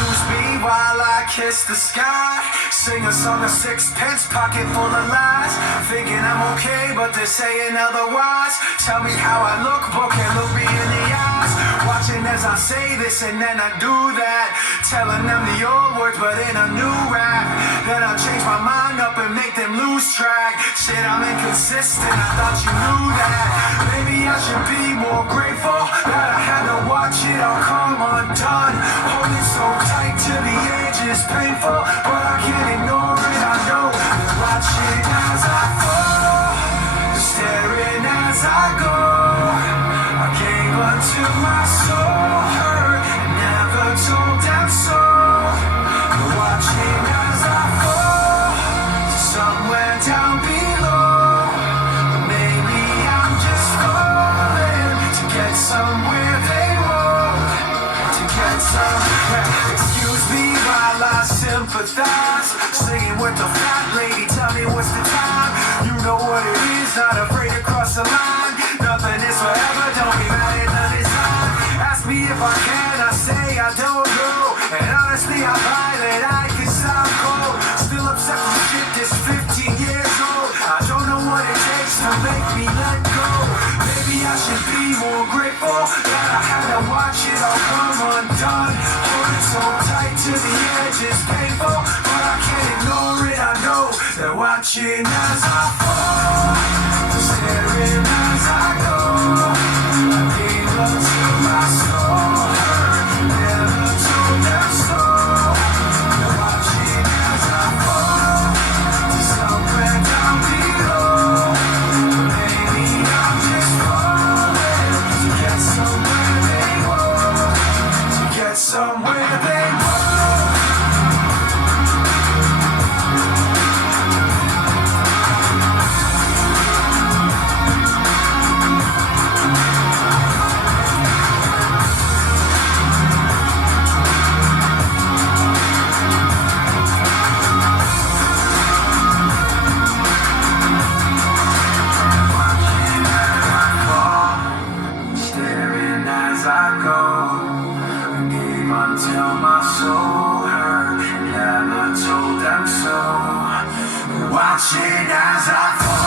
Excuse me while I kiss the sky. Sing a song of sixpence, pocket full of lies. Thinking I'm okay, but they're saying otherwise. Tell me how I look, but can't look me in the eyes. Watching as I say this and then I do that. Telling them the old words, but in a new rap. Then I change my mind up and make them lose track. Shit, I'm inconsistent, I thought you knew that. Maybe I should be more grateful that I had to watch it all come undone. Holding so tight to the edge is painful, but I can't ignore it, I know. Watching as I fall, staring as I go. I gave unto my soul, hurt, and never told them so. Watching as I fall, somewhere down below. But maybe I'm just falling to get somewhere they won't. To get somewhere. Excuse me while I sympathize. Singing with the fat lady, tell me what's the time. You know what it is, not afraid to cross the line. Nothing is forever, don't be mad at the design. Ask me if I can, I say I don't know. And honestly I buy that I can sound cold. Still upset from shit that's 15 years old. I don't know what it takes to make me let go. Maybe I should be more grateful that I had to watch it all come undone. Holding so tight to the edge is painful, but I can't ignore it, I know. They're watching as I fall, staring as I go. I gave up to my soul, hurt, never told them so. They're watching as I fall, somewhere down below. Maybe I'm just falling to get somewhere they won't. To get somewhere they won't. Staring as I go, I gave until my soul hurt, never told them so. Watching as I fall.